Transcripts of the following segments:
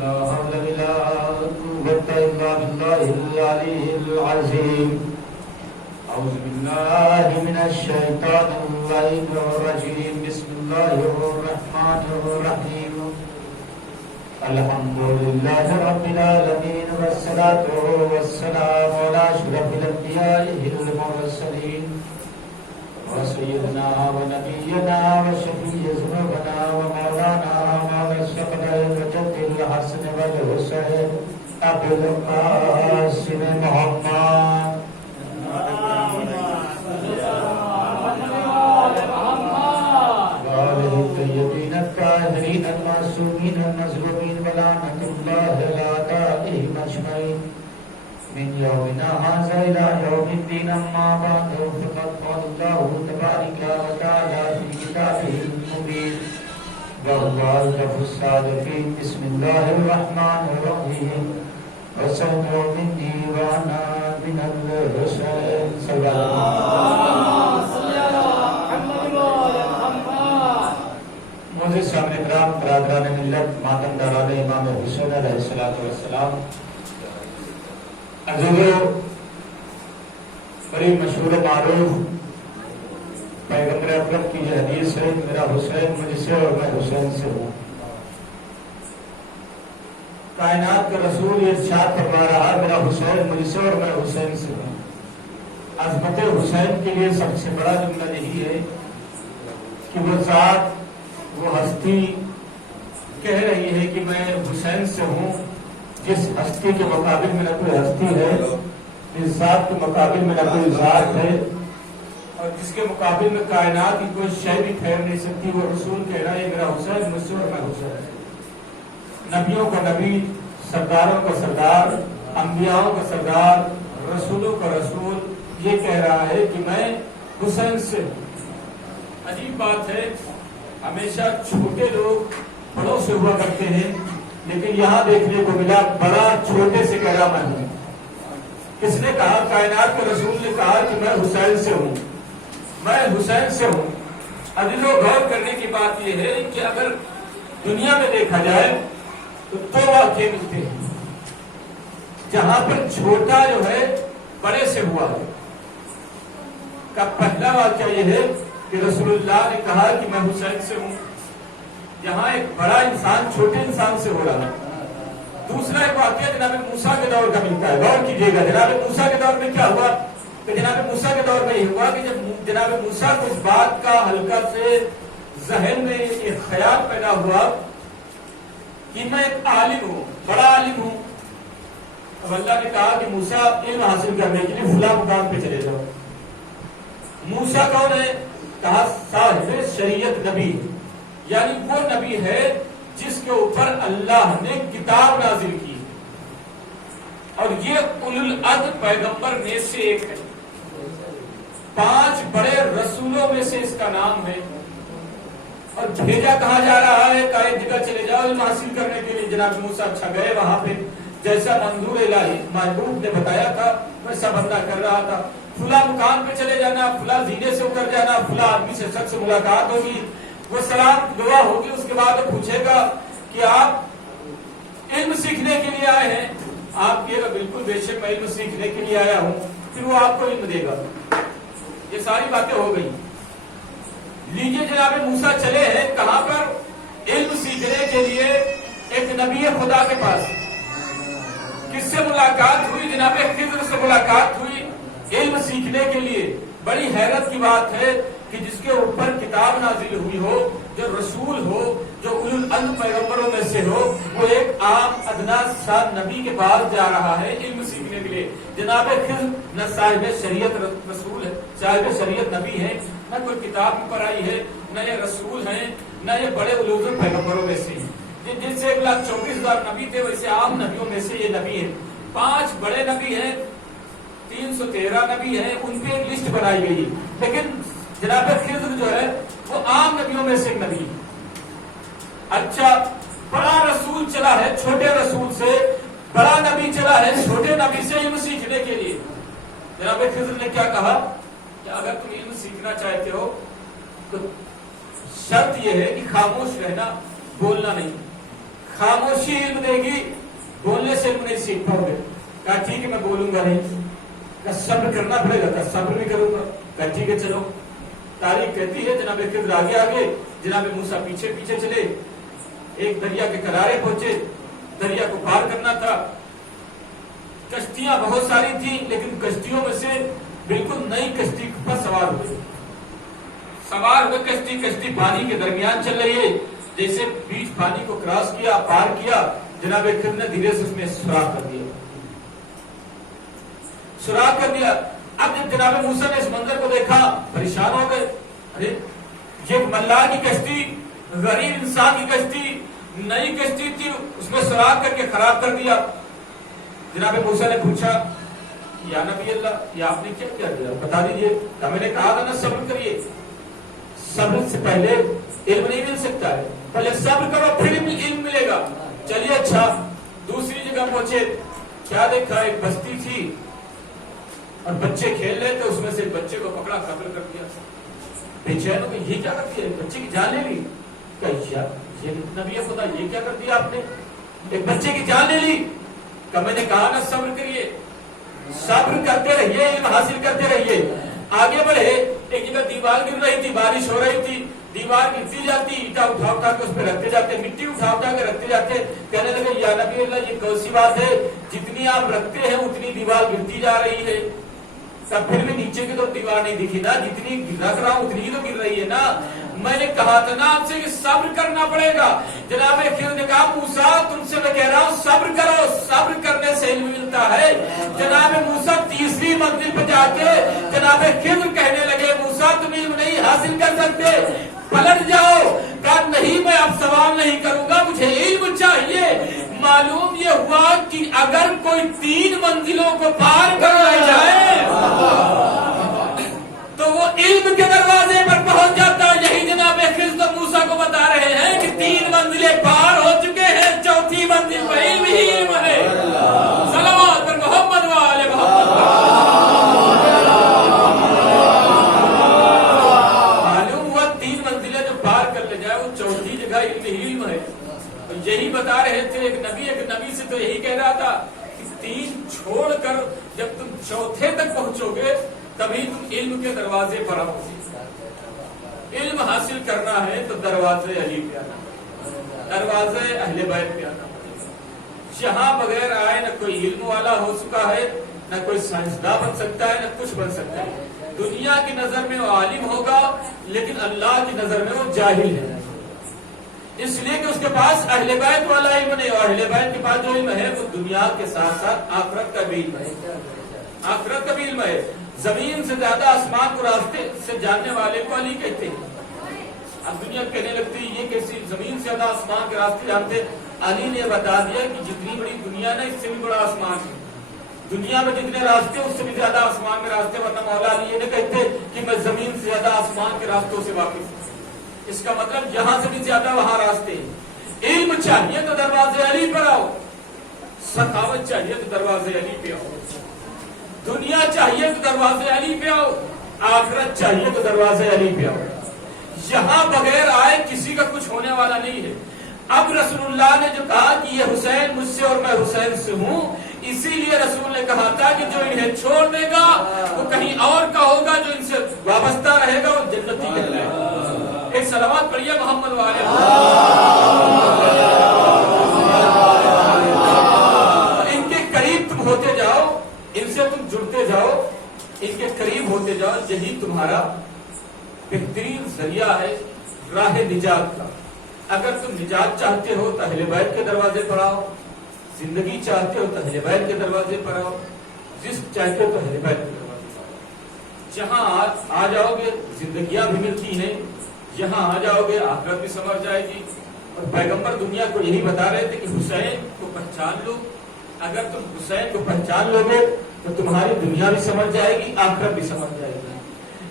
لا حول ولا قوة إلا بالله العلي العظيم. أعوذ بالله من الشيطان اللعين الرجيم. بسم الله الرحمن الرحيم. الحمد لله رب العالمين والصلاة والسلام على أشرف الأنبياء المرسلين وسيدنا ونبينا وشفيع ذنوبنا ومولانا مولانا الثقلين وجد الحسن والحسين أبي القاسم محمد وآله الطيبين الطاهرين المعصومين المظلومين ولعنة الله على أعدائهم أجمعين من يومنا هذا إلى يوم الدين. أما بعد فقد قال الله تبارك وتعالى في كتابه المبين وهو أشرف الصادقين. بسم الله الرحمن الرحيم. وسمعوا مني وأنا من الحسين. صلى مجھے سامنے کرام برادران ملت ماتم داران امام حسین علیہ السلام. حضور بڑی مشہور معروف پیغمبر اکرم کی یہ حدیث ہے، میرا حسین مجھ سے اور میں حسین سے ہوں. کائنات کا رسول یہ ارشاد فرما رہا ہے میرا حسین مجھ سے اور میں حسین سے ہوں. عظمت حسین کے لیے سب سے بڑا جملہ یہی ہے کہ وہ ذات وہ ہستی کہہ رہی ہے کہ میں حسین سے ہوں. جس ہستی کے مقابل میں نہ کوئی ہستی ہے، جس ذات کے مقابل میں نہ کوئی ذات ہے، اور جس کے مقابل میں کائنات کی کوئی شے بھی ٹھہر نہیں سکتی، وہ رسول کہہ رہا ہے میرا حسین مجھ سے اور میں حسین. نبیوں کا نبی، سرداروں کا سردار، انبیاءوں کا سردار، رسولوں کا رسول یہ کہہ رہا ہے کہ میں حسین سے ہوں. عجیب بات ہے، ہمیشہ چھوٹے لوگ بڑوں سے ہوا کرتے ہیں، لیکن یہاں دیکھنے کو ملا بڑا چھوٹے سے کہہ رہا میں ہوں. کس نے کہا؟ کائنات کے رسول نے کہا کہ میں حسین سے ہوں، میں حسین سے ہوں. عدل و غور کرنے کی بات یہ ہے کہ اگر دنیا میں دیکھا جائے تو دو واقعے ملتے ہیں جہاں پر چھوٹا جو ہے بڑے سے ہوا ہے. کا پہلا واقعہ یہ ہے کہ رسول اللہ نے کہا کہ میں حسین سے ہوں، یہاں ایک بڑا انسان چھوٹے انسان سے ہو رہا ہے. دوسرا ایک واقعہ جناب موسیٰ کے دور کا ملتا ہے. غور کیجئے گا جناب موسیٰ کے دور میں کیا ہوا کہ جناب موسیٰ کے دور میں یہ ہوا کہ جب جناب موسیٰ کو اس بات کا ہلکا سے ذہن میں ایک خیال پیدا ہوا کہ میں ایک عالم ہوں، بڑا عالم ہوں. اب اللہ نے کہا کہ موسیٰ علم حاصل کرنے کے لیے فلاں مقام پہ چلے جاؤ. موسیٰ کون ہے؟ کہا صاحب شریعت نبی، یعنی وہ نبی ہے جس کے اوپر اللہ نے کتاب نازل کی، اور یہ اولو العزم پیغمبر میں سے ایک ہے. 5 بڑے رسولوں میں سے اس کا نام ہے. اور بھیجا کہاں جا رہا ہے؟ کہ ایک جگہ چلے جاؤ علم حاصل کرنے کے لیے. جناب موسیٰ اچھا گئے وہاں پہ، جیسا منظور الہی محبوب نے بتایا تھا ویسا بندہ کر رہا تھا. فلاں مقام پہ چلے جانا، فلاں زینے سے اتر جانا، فلاں آدمی سے شخص سے ملاقات ہوگی، وہ سلام دعا ہوگی، اس کے بعد وہ پوچھے گا کہ آپ علم سیکھنے کے لیے آئے ہیں. آپ کہے گا بالکل بے شک میں علم سیکھنے کے لیے آیا ہوں. پھر وہ آپ کو علم دے گا. یہ ساری باتیں ہو گئی. لیجیے جناب موسیٰ چلے ہیں کہاں پر؟ علم سیکھنے کے لیے ایک نبی خدا کے پاس. کس سے ملاقات ہوئی؟ جناب خضر سے ملاقات ہوئی علم سیکھنے کے لیے. بڑی حیرت کی بات ہے کہ جس کے اوپر کتاب نازل ہوئی ہو، جو رسول ہو، جو اولو العزم پیغمبروں میں سے ہو، وہ ایک عام ادنا سا نبی کے پاس جا رہا ہے علم سیکھنے کے لیے. جناب خضر نہ صاحب شریعت رسول ہے، صاحب شریعت نبی ہے، نہ کوئی کتاب پر آئی ہے، نہ یہ رسول ہیں، نہ یہ بڑے اولو العزم پیغمبروں میں سے ہیں. جن سے 1,24,000 نبی تھے ویسے عام نبیوں میں سے یہ نبی ہے. 5 بڑے نبی ہیں، 313 نبی ہیں، ان پہ ایک لسٹ بنائی گئی. لیکن جناب خضر جو ہے وہ عام نبیوں میں سے ایک نبی. اچھا، بڑا رسول چلا ہے چھوٹے رسول سے، بڑا نبی چلا ہے چھوٹے نبی سے علم سیکھنے کے لیے. جناب خضر نے کیا کہا کہ اگر تم علم سیکھنا چاہتے ہو تو شرط یہ ہے کہ خاموش رہنا، بولنا نہیں. خاموشی علم دے گی، بولنے سے علم نہیں سیکھ پاؤ گے. کہا ٹھیک ہے میں بولوں گا نہیں. کہا صبر کرنا پڑے گا. کہا صبر بھی کروں گا. کہا ٹھیک ہے چلو. تاریخ کہتی ہے جناب خضر آگے آگے، جناب موسیٰ پیچھے پیچھے چلے. ایک دریا کے کنارے پہنچے، دریا کو پار کرنا تھا. کشتیاں بہت ساری تھیں، لیکن کشتیوں میں سے بالکل نئی کشتی پر سوار ہوئے. سوار ہوئے کشتی پانی کے درمیان چل رہی ہے. جیسے بیچ پانی کو کراس کیا، پار کیا، جناب خضر نے دھیرے سے اس میں سوراخ کر دیا. سوراخ کر دیا. اب جب جناب موسیٰ نے اس منظر کو دیکھا پریشان ہو گئے. ارے یہ ملاح کی کشتی، غریب انسان کی کشتی، نئی کشتی تھی، اس میں سوراخ کر کے خراب کر دیا. جناب موسیٰ نے پوچھا یا نبی اللہ، یہ آپ نے کیا کیا دیا بتا دیجئے. میں نے کہا تھا نا صبر کریے. صبر سے پہلے علم نہیں مل سکتا ہے، پہلے صبر کرو پھر علم ملے گا. چلیے اچھا دوسری جگہ پہنچے. کیا دیکھا؟ ایک بستی تھی اور بچے کھیل رہے تھے. اس میں سے ایک بچے کو پکڑا، قتل کر دیا. بے چین ہو کہ یہ کیا کر دیا؟ بچے کی جان لے لی. یہ نبی خدا یہ کیا کر دیا آپ نے؟ ایک بچے کی جان لے لی. کہ میں نے کہا نا صبر کریے، صبر کرتے رہیے، علم حاصل کرتے رہیے، آگے بڑھے. ایک جگہ دیوار گر رہی تھی، بارش ہو رہی تھی، دیوار گرتی جاتی، اینٹا اٹھا اٹھا کے اس پہ رکھتے جاتے، مٹی اٹھا اٹھا کے رکھتے جاتے. کہنے لگے یا نبی اللہ یہ کون سی بات ہے، جتنی آپ رکھتے ہیں اتنی دیوار گرتی جا رہی ہے. تب پھر بھی نیچے کی تو دیوار نہیں دکھی نا، جتنی رکھ رہا ہوں اتنی ہی تو گر رہی ہے نا. میں نے کہا تھا نا آپ سے کہ صبر کرنا پڑے گا. جناب خضر نے کہا موسیٰ تم سے میں کہہ رہا ہوں صبر کرو، صبر کرنے سے علم ملتا ہے. جناب موسیٰ تیسری منزل پہ جا کے جناب خضر کہنے لگے موسیٰ تم علم نہیں حاصل کر سکتے، پلٹ جاؤ. کہا نہیں میں اب سوال نہیں کروں گا، مجھے علم چاہیے. معلوم یہ ہوا کہ اگر کوئی 3 منزلوں کو پار کر لے جائے تو وہ علم کے دروازے پر پہنچ جاتا ہے. یہی جناب خضر موسیٰ کو بتا رہے ہیں کہ 3 منزلیں پار ہو چکے ہیں، 4تھی منزل پر علم ہی علم ہے. صلوات پر محمد والے محمد. معلوم ہوا 3 منزلیں جو پار کر لے جائے وہ 4تھی جگہ علم ہی علم ہے. یہی بتا رہے تھے ایک نبی سے تو یہی کہہ رہا تھا کہ 3 چھوڑ کر جب تم 4تھے تک پہنچو گے تبھی تم علم کے دروازے پر آؤ. علم حاصل کرنا ہے تو دروازے علی پہ آنا، دروازے اہل بیت پہ آنا. یہاں بغیر آئے نہ کوئی علم والا ہو چکا ہے، نہ کوئی سائنسداں بن سکتا ہے، نہ کچھ بن سکتا ہے. دنیا کی نظر میں وہ عالم ہوگا لیکن اللہ کی نظر میں وہ جاہل ہے، اس لیے کہ اس کے پاس اہل بیت والا علم نہیں. اور اہل بیت کے پاس جو علم ہے وہ دنیا کے ساتھ ساتھ آخرت کا بھی علم ہے، آخرت کا بھی علم ہے. زمین سے زیادہ آسمان کو راستے سے جاننے والے کو علی کہتے ہیں. اب دنیا کہنے لگتی ہے یہ کیسی زمین سے زیادہ آسمان کے راستے جانتے. علی نے بتا دیا کہ جتنی بڑی دنیا نا اس سے بھی بڑا آسمان ہے. دنیا میں جتنے راستے اس سے بھی زیادہ آسمان کے راستے. ورنہ مولا علی یہ نہیں کہتے کہ میں زمین سے زیادہ آسمان کے راستوں سے واقف ہوں. اس کا مطلب یہاں سے بھی زیادہ وہاں راستے ہیں. علم چاہیے تو دروازے علی پر آؤ، سخاوت چاہیے تو دروازے علی پہ آؤ، دنیا چاہیے تو دروازے علی پہ آؤ، آخرت چاہیے تو دروازے علی پہ آؤ. یہاں بغیر آئے کسی کا کچھ ہونے والا نہیں ہے. اب رسول اللہ نے جو کہا کہ یہ حسین مجھ سے اور میں حسین سے ہوں، اسی لیے رسول نے کہا تھا کہ جو انہیں چھوڑ دے گا وہ کہیں اور کا ہوگا، جو ان سے وابستہ رہے گا وہ جنتی کہلائے گا. ایک صلوات پڑھیے محمد والے. ان کے قریب تم ہوتے جاؤ، ان سے تم جڑتے جاؤ، ان کے قریب ہوتے جاؤ. یہی تمہارا بہترین ذریعہ ہے راہ نجات کا. اگر تم نجات چاہتے ہو تو اہل بیت کے دروازے پر آؤ، زندگی چاہتے ہو تو اہل بیت کے دروازے پر آؤ، رزق چاہتے ہو تو اہل بیت کے دروازے پر آؤ. جہاں آ جاؤ گے زندگیاں بھی ملتی ہیں، جہاں آ جاؤ گے آخرت بھی سمجھ جائے گی. اور پیغمبر دنیا کو یہی بتا رہے تھے کہ حسین کو پہچان لو. اگر تم حسین کو پہچان لو گے تو تمہاری دنیا بھی سمجھ جائے گی، آخرت بھی سمجھ جائے گی.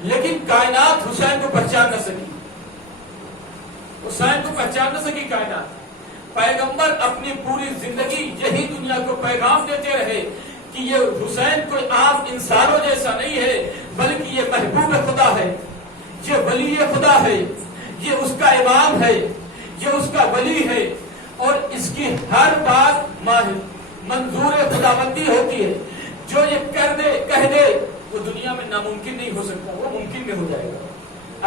لیکن کائنات حسین کو پہچان نہ سکی، حسین کو پہچان نہ سکی کائنات. پیغمبر اپنی پوری زندگی یہی دنیا کو پیغام دیتے رہے کہ یہ حسین کوئی عام انسانوں جیسا نہیں ہے، بلکہ یہ محبوب خدا ہے، یہ ولی خدا ہے، یہ اس کا امام ہے، یہ اس کا ولی ہے. اور اس کی ہر بات منظور خداوندی ہوتی ہے. جو یہ کہہ دے وہ دنیا میں ناممکن نہیں ہو سکتا، وہ ممکن میں ہو جائے گا.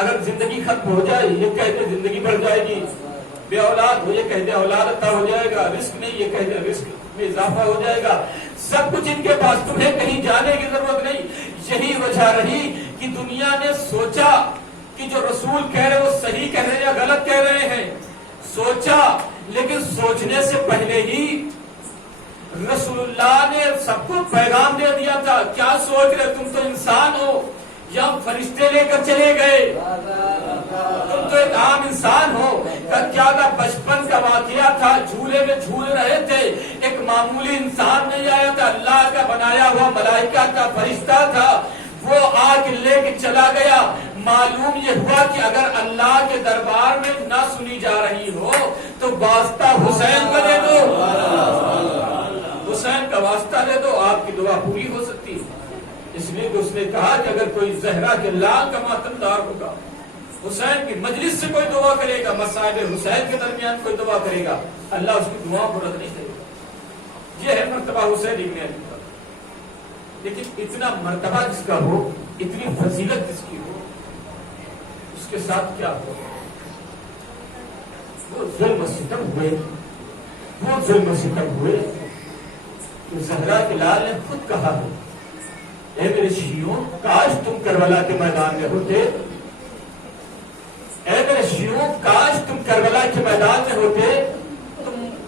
اگر زندگی ختم ہو جائے یہ کہہ دے زندگی بڑھ جائے گی. بے اولاد ہو یہ کہہ دے اولاد عطا ہو جائے گا. رزق نہیں یہ کہہ دے رزق میں اضافہ ہو جائے گا. سب کچھ ان کے پاس، تمہیں کہیں جانے کی ضرورت نہیں. یہی وجہ رہی کہ دنیا نے سوچا کہ جو رسول کہہ رہے وہ صحیح کہہ رہے ہیں یا غلط کہہ رہے ہیں. سوچا، لیکن سوچنے سے پہلے ہی رسول اللہ نے سب کو پیغام دے دیا تھا. کیا سوچ رہے تم تو انسان ہو یا فرشتے لے کر چلے گئے؟ تم تو ایک عام انسان ہو. کیا تھا؟ بچپن کا واقعہ تھا، جھولے میں جھول رہے تھے. ایک معمولی انسان نہیں آیا تھا، اللہ کا بنایا ہوا ملائکہ کا فرشتہ تھا. وہ آ کے لے کے چلا گیا. معلوم یہ ہوا کہ اگر اللہ کے دربار میں نہ سنی جا رہی ہو تو واسطہ حسین کا دے دو، حسین کا واسطہ دے دو، آپ کی دعا پوری ہو سکتی ہے. اس لیے کہ اس نے کہا کہ اگر کوئی زہرا کے لال کا ماتمدار ہوگا، حسین کی مجلس سے کوئی دعا کرے گا، مصائب حسین کے درمیان کوئی دعا کرے گا، اللہ اس کی دعا کو رد نہیں کرے گا. یہ ہے مرتبہ حسین ابن علی کا. لیکن اتنا مرتبہ جس کا ہو، اتنی فضیلت جس کی ہو، اس کے ساتھ کیا ہو؟ وہ ظلم و ستم ہوئے، وہ ظلم و ستم ہوئے. زہرا کے لال نے خود کہا ہے، اے میرے شیعوں کاش تم کربلا کے میدان میں ہوتے. اے میرے شیعوں کاش تم کربلا کے میدان میں ہوتے.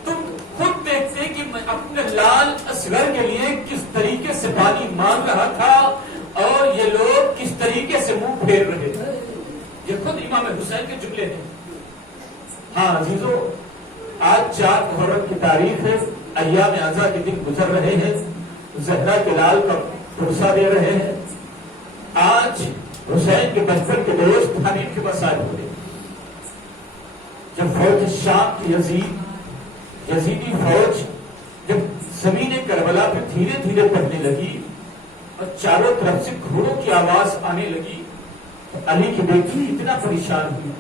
تم خود دیکھتے کہ میں اپنے لال اصغر کے لیے کس طریقے سے پانی مانگ رہا تھا اور یہ لوگ کس طریقے سے منہ پھیر رہے تھے. یہ خود امام حسین کے جملے ہیں. ہاں عزیزو، آج 4 محرم کی تاریخ ہے. ایام ازا کے دن گزر رہے ہیں. زہرا کے لال کا پرسہ دے رہے ہیں. آج حسین کے بچپن کے دوست حبیب کے مسائل ہوئے. جب فوج شام کی یزیدی فوج جب زمین کربلا پہ دھیرے دھیرے پڑنے لگی اور چاروں طرف سے گھوڑوں کی آواز آنے لگی، علی کی بیٹی اتنا پریشان ہوئی،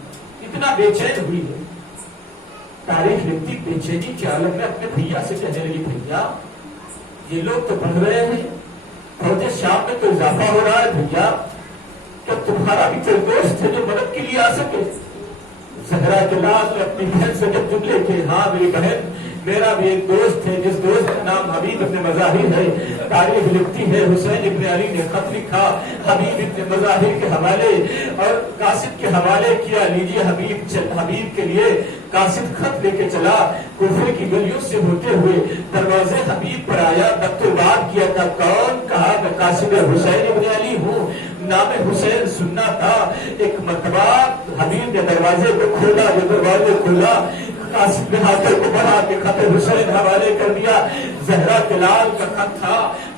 اتنا بے چین ہوئی ہے. تاریخ لکھتی بے چینی کے عالم میں اپنے بھیا سے کہنے لگی، بھیا یہ لوگ تو بڑھ رہے ہیں، فوج شام میں تو اضافہ ہو رہا ہے، بھیا کیا تمہارا بھی کوئی دوست ہے جو مدد کے لیے آ سکے؟ زہرا کے لال نے اپنی بہن سے جب جملے کہ ہاں میری بہن، میرا بھی ایک دوست ہے جس دوست کا نام حبیب ابن مظاہر ہے. تاریخ لکھتی ہے حسین ابن علی نے خط لکھا حبیب ابن مظاہر کے حوالے اور قاصد کے حوالے کیا. لیجیے حبیب کے لیے قاصد خط لے کے چلا. کوفے کی گلیوں سے ہوتے ہوئے دروازے حبیب پر آیا. دستورباد کیا تھا. کون؟ کہا میں قاصد حسین ابن علی ہوں. نام حسین سننا تھا. ایک مرتبہ حبیب نے دروازے کو کھولا. جو دروازے کھولا قاصد نے ہاتھوں کو بڑھا کے خط حسین حوالے کر دیا. زہرا کے لال کا خط تھا،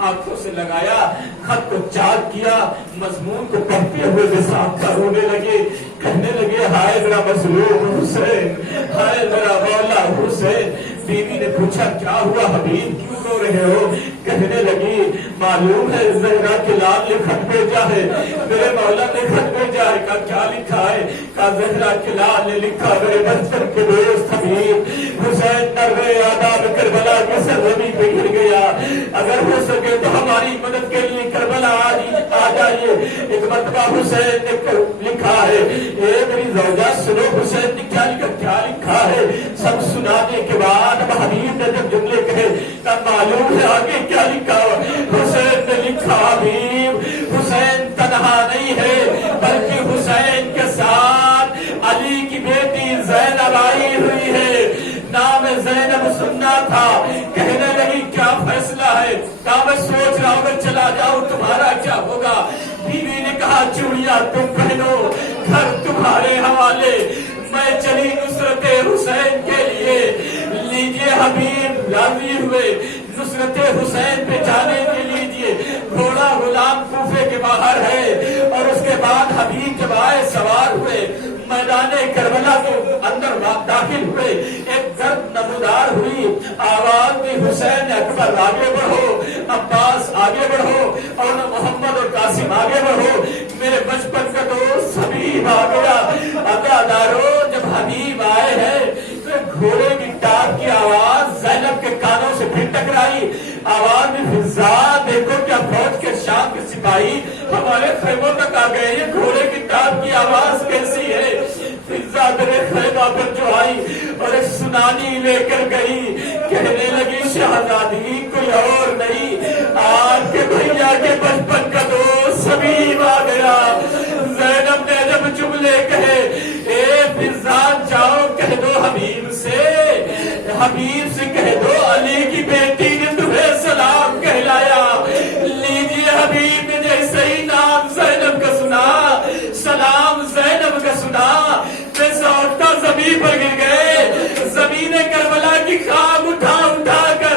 آنکھوں سے لگایا، خط کو چاک کیا، مضمون کو پڑھتے ہوئے بساختہ رونے لگے. کہنے لگے ہائے میرا مظلوم حسین، ہائے میرا مولا حسین. بیوی نے پوچھا کیا ہوا حبیب، کیوں رو رہے ہو؟ کہنے لگی معلوم ہے زہرا کے لال نے خط بھیجا ہے، میرے مولا نے خط بھیجا ہے. کہا کیا لکھا ہے؟ کہا زہرا کے لال نے لکھا میرے بچپن کے دوست حبیب حسین نرے آداب کربلا کے سرزمین پہ گر گیا، اگر ہو سکے تو ہماری مدد کے لیے کربلا آ جائیے. ایک مرتبہ حسین نے لکھا ہے، اے میری زوجہ سنو حسین نے کیا لکھا ہے. سب سنانے کے بعد حبیب نے جب جملے کہے تب معلوم ہے آگے کیا لکھا. حسین نے لکھا حبیب حسین تنہا نہیں ہے بلکہ حسین کے ساتھ علی کی بیٹی زینب آئی ہوئی ہے. نام زینب سننا تھا. کہنے لگی کیا فیصلہ ہے؟ کہا میں سوچ رہا ہوں میں چلا جاؤں، تمہارا کیا ہوگا؟ بیوی نے کہا چوڑیاں تم پہنو، گھر تمہارے حوالے، میں چلی نصرت حسین کے لیے. لیجیے حبیب راضی ہوئے نصرت حسین پہ جانے کے لیجیے. گھوڑا غلام کوفے کے باہر ہے اور اس کے بعد حبیب جب آئے سوار ہوئے میدان کربلا کے اندر داخل ہوئے. ایک گرد نمودار ہوئی، آواز دی حسین اکبر آگے بڑھو، عباس آگے بڑھو اور محمد اور قاسم آگے بڑھو. میرے بچپن کا دوست حبیب آ گیا. عزادارو جب حبیب آئے ہیں تو گھوڑے کی ٹاپ چادر خیمہ پر جو آئی اور ایک سنانی لے کر گئی، کہنے لگی شہزادی کوئی اور نہیں، آپ کے بھیا کے بچپن کا دوست حبیب آ گیا۔ زینب نے جب جملے کہے، اے فضان جاؤ کہہ دو حبیب سے کہہ دو علی کی بیٹی نے تمہیں سلام کہلایا۔ لیجیے حبیب نے جیسے ہی نام زینب کا سنا، سلام زینب کا سنا، سوٹا زمین پر گر گئے۔ زمین کربلا کی خاک اٹھا اٹھا کر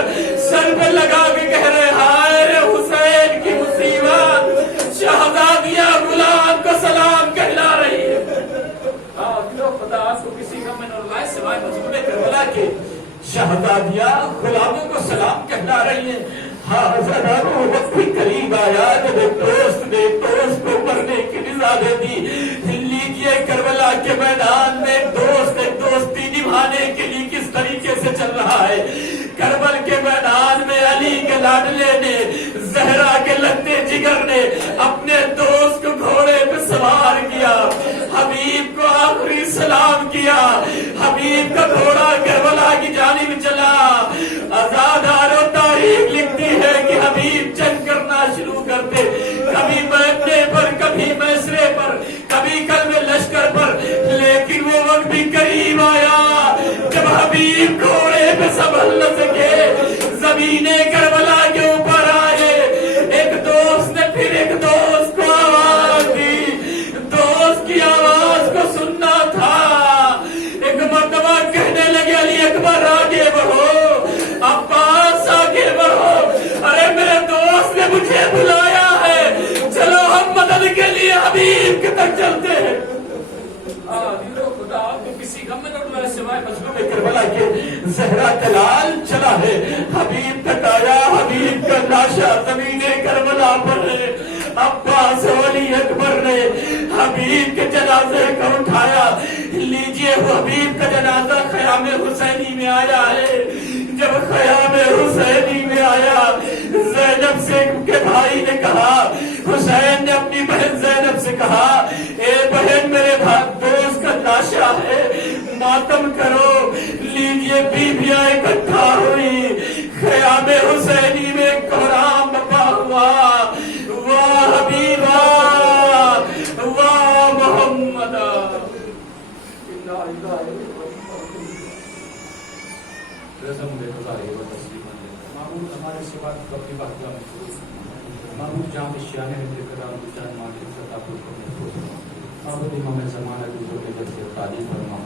سر پر لگا کے کہہ رہے، ہائے رے حسین کی مصیبت، شہزادیاں غلام کو سلام کہلا رہی ہے۔ خدا آپ کو کسی کا من اور لائے سوائے مضمون کربلا کے شہزادیاں غلاموں کو سلام کہلا رہی ہیں۔ ہاں ذرا وہ وقت بھی قریب آیا جب ایک دوست نے دوست کو مرنے کی رضا دے دی۔ لیجیے کربلا کے میدان میں دوستی نبھانے کے لیے کس طریقے سے چل رہا ہے۔ کربل کے میدان میں علی کے لاڈلے نے، زہرا کے لگتے جگر نے اپنے دوست کو گھوڑے پہ سوار کیا، حبیب کو آخری سلام کیا، حبیب کا گھوڑا کربلا کی جانب چلا۔ آزادار و تاریخ لکھتی ہے کہ حبیب جنگ کرنا شروع کرتے، کبھی بیٹھنے پر، کبھی میسرے پر، کبھی قلب لشکر پر، لیکن وہ وقت بھی قریب آیا جب حبیب گھوڑے پہ سنبھل نہ سکے، زمین کربلا کے اوپر آئے۔ ایک دوست نے پھر ایک دوست کو آواز دی، دوست کی آواز کو سننا تھا۔ ایک مرتبہ کہنے لگے علی اکبر آگے بڑھو، عباس آگے بڑھو، ارے میرے دوست نے مجھے بلایا ہے، چلو ہم مدد کے لیے حبیب کے تک چلتے ہیں۔ خدا آپ کو کسی غم میں نہ سوائے مظلوم کربلا کے زہرا جلال چلا ہے، حبیب تک آیا، حبیب کا لاشا زمین کربلا پر ہے۔ عباس ولی اکبر نے حبیب کے جنازے کو اٹھایا۔ لیجیے وہ حبیب کا جنازہ خیام حسینی میں آیا ہے۔ جب خیام حسینی میں آیا، زینب سے کے بھائی نے کہا، حسین نے اپنی بہن زینب سے کہا، اے بہن میرے دوست کا لاشا ہے، ماتم کرو۔ لیجیے بیویاں اکٹھا ہوئی، خیام حسینی میں کوہرام بپا ہوا۔ واہ حبیبا، واہ محمد، معبود ہمارے سوا اپنی بات کا معبود جہاں شان جان مالک کا تعلق کو محفوظ معبود امام زمانہ کی جو جیسے تعلیم فرما